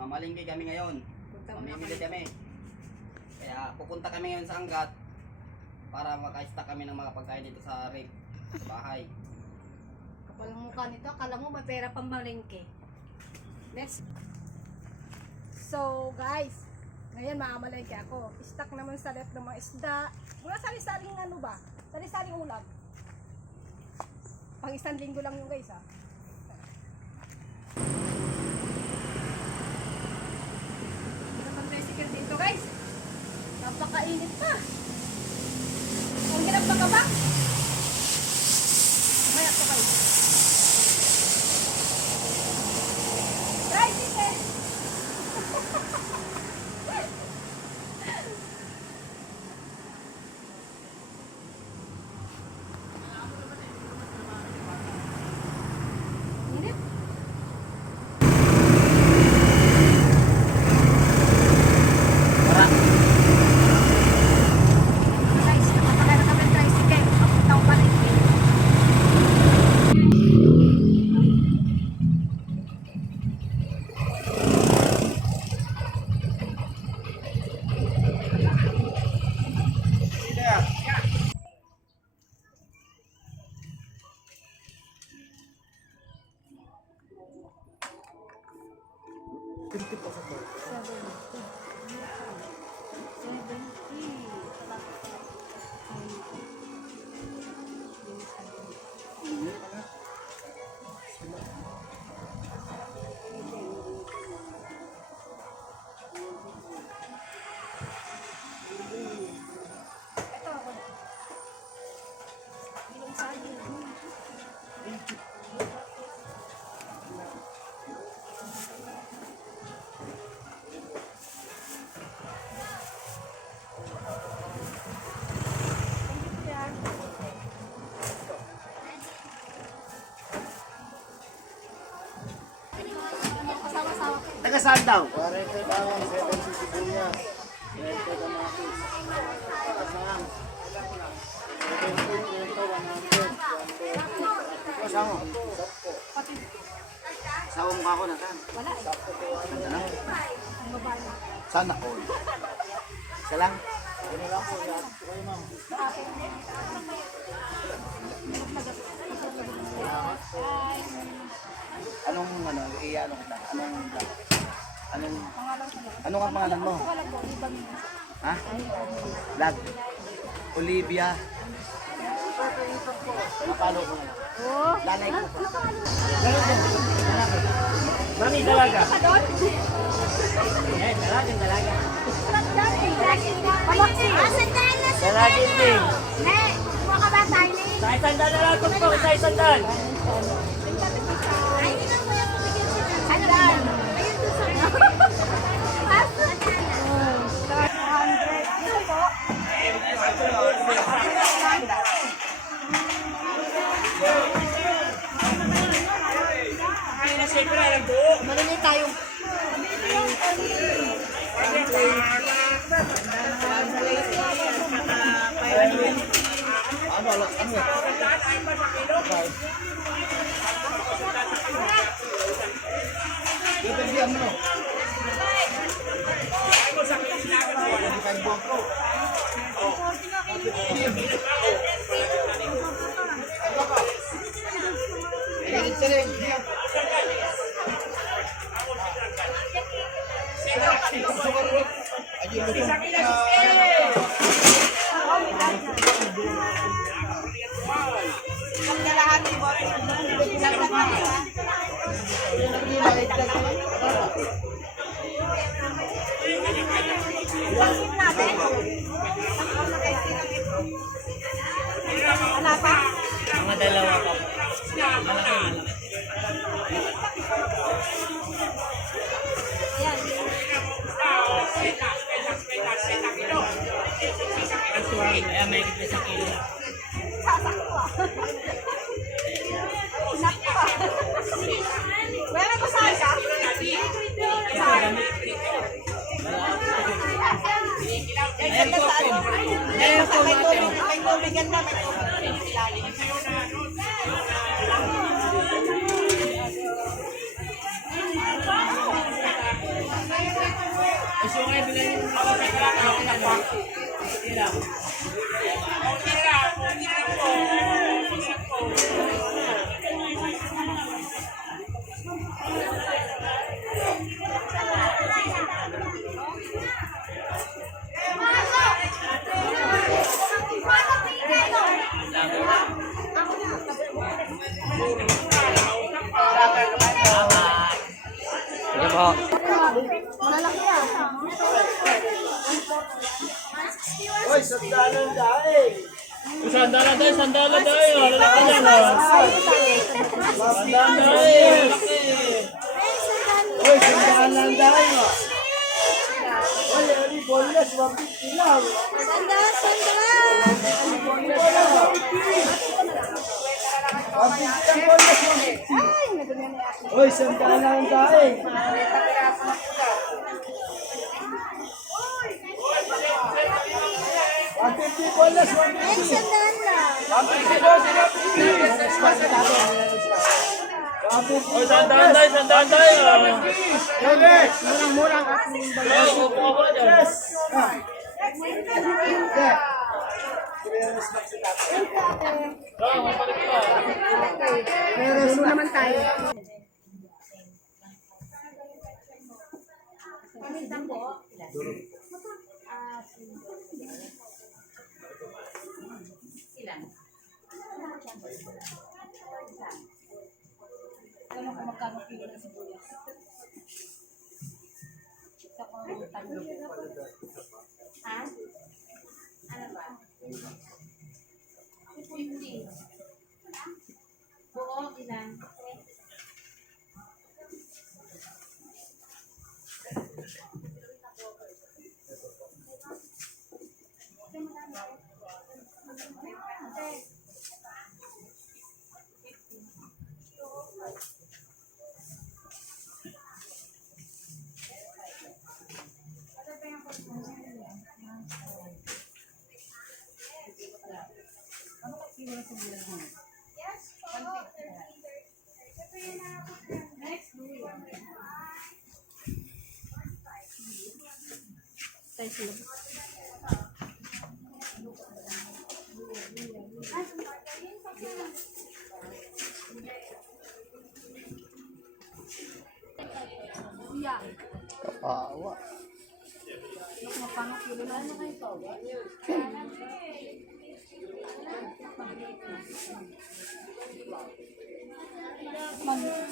mamalingki kami ngayon. Mamimili kami. Kaya pupunta kami ngayon sa Angat para maka-stock kami ng mga pagkain dito sa rep, sa bahay. Kapal ang mukha nito, akala mo may pera pang malengke. Let's. So guys, ngayon makamalengke ako. Stock naman sa rep ng mga isda. Mga sari-saring ano ba? Sari-saring ulam. Pang isang linggo lang yung guys ha. Tricycle dito guys. Napakainit pa. Ang hirap makabak. Mayak ko kayo. Tricycle. Init. Taga saan daw? 40 bawang, 70 sibuyas, 20 kamatis. Kasang. 70, 100, 120. Kasama mo? Sawa mo ako na saan? Wala eh. Ganda na? Ang babae. Saan ako? Isa lang? Ano lang po, lahat po kayo ma'am. Anong ano, ano kita? Anong ang pangalan mo? Ha? Lag. Olivia. Napalo ko. Oh. Lalay ko. Mami, dalaga. Ka doon? Eh, dalaga. Dalagin din. Ne, kuha ka ba tayo ni? Sa isang dal na lang ito po, sa isang dal. Ay, hindi na kuya kumigil si Sandal. Ayun doon sa... Asa? 100. Ito po. Malili tayo. Mga dalawa pa po. Kaya may kipis sa kilo. Wala ba sa isa? Ayan po. Ayan po natin. May tubig ganda, may tubig ilalim. Gusto ko kayo bilhin yung ako sa kalakaw. Hindi lang. Sige po. Hoy, sandalan dahil. Sandala tayo. Lalaki yan, Sandala tayo. Hoy, sandalan dahil. Hoy, ali, boneless, 150 lang. Hoy, sandalan dahil. Boneless, 150. Oh, sandaan tayo. Boneless. Murang-murang at Oo, upo ka ba dyan? Oo, mapalik ka. meron naman tayo. Alam ko magkano kilo ng sibuyas? Ito ko ang tanong. Ha? Ano ba? 50. Buo, ilan? Kapawa.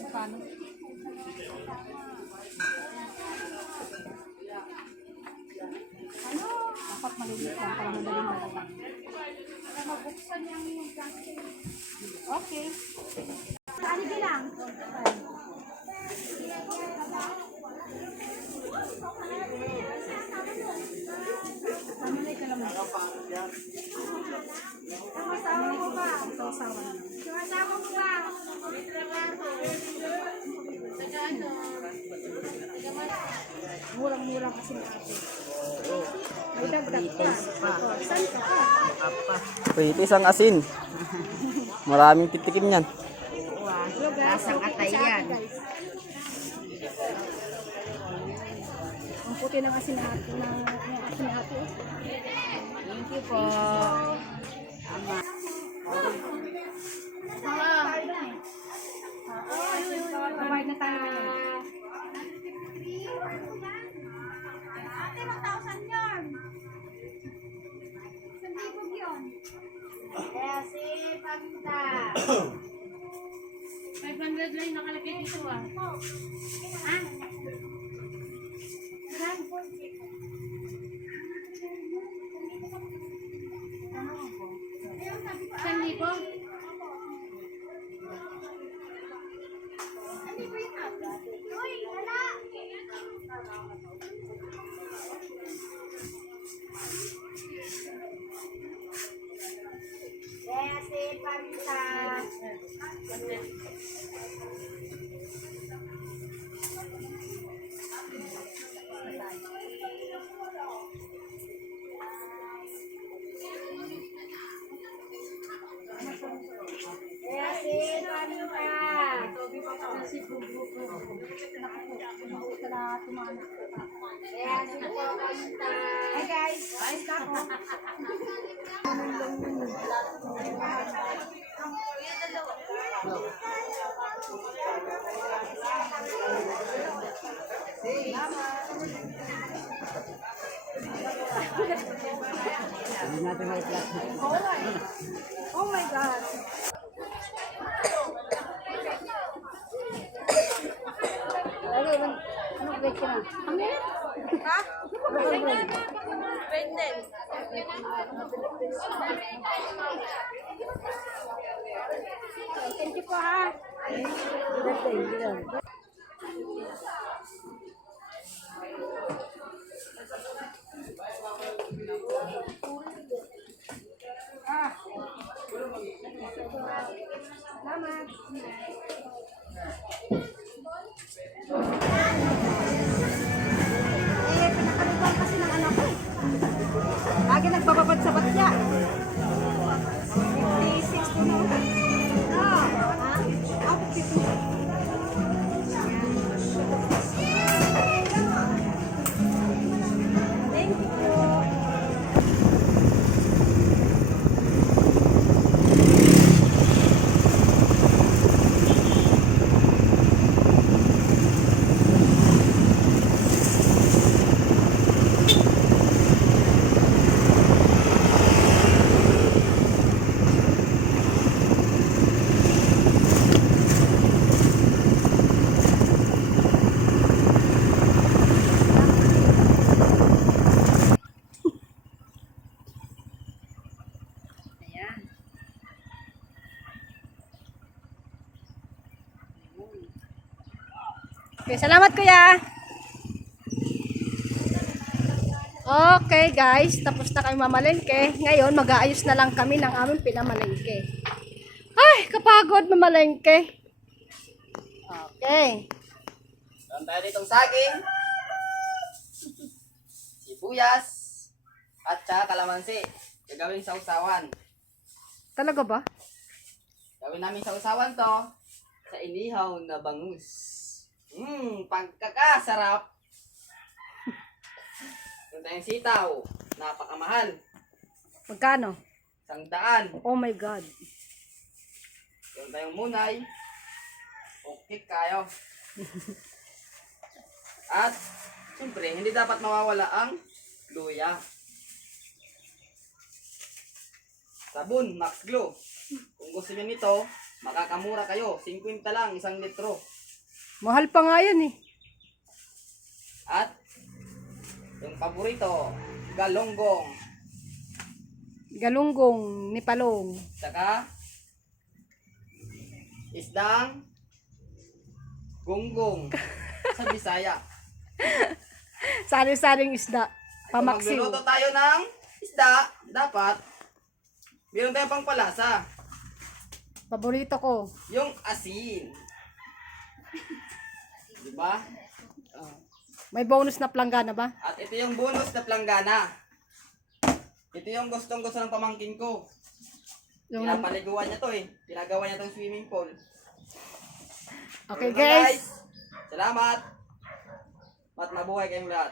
Magkano? Dapat maliliit lang para madaling malawang. Mabuksan yung plastic. Okay. Ano bilang? Ano na ikalaman? Sumasawa mo ba? Sumasawa mo ba? Murang-murang kasi na ate. May dagdag pa. Saan ka pa? Pitis ang asin. Maraming titikim yan. Lasang atay yan. Ang puti ng asin na ate. Thank you po. Provide na tayo ngayon. Ate, 1,000 yun. 1,000 yun. Kaya si Pagta. 500 lang nakalagay dito ah. Ha? Saan libo? Uy, wala! Kaya si Pagta. na tumana. Hi guys! Ayos na ako. Oh my God! Ha? Thank you po ha. Salamat. Pinakalupan kasi ng anak ko. Lagi nagbababad sa batya. 56 po na. Ah, ha? Ah, 52. Thank you po. Okay, salamat kuya. Okay guys, tapos na kami mamalengke. Ngayon, mag-aayos na lang kami ng aming pinamalengke. Ay, kapagod mamalengke. Okay. Meron tayo ditong saging, sibuyas, at saka kalamansi. Gagawin sa usawan. Talaga ba? Gawin namin sa usawan to sa inihaw na bangus. Pagkakasarap. Meron tayong sitaw. Napakamahal. Magkano? 100. Oh my God. Meron tayong munay. Okay kayo. At, siyempre, hindi dapat mawawala ang luya. Sabon, Max Glow. Kung gusto nyo nito, makakamura kayo. 50 lang, 1 litro. Mahal pa nga yan eh. At, yung paborito, galonggong. Galunggong ni Palong. Saka, isdang gonggong sa Bisaya. Sari-saring isda. Kung Pamaksiw. magluluto tayo ng isda, dapat meron tayong pangpalasa. Paborito ko. Yung asin. Diba? May bonus na planggana ba? At ito yung bonus na planggana. Ito yung gustong-gusto ng pamangkin ko. Yung Pinapaliguan niya to eh. Pinagawa niya tong swimming pool. Okay Ayun, guys. Salamat. At mabuhay kayong lahat.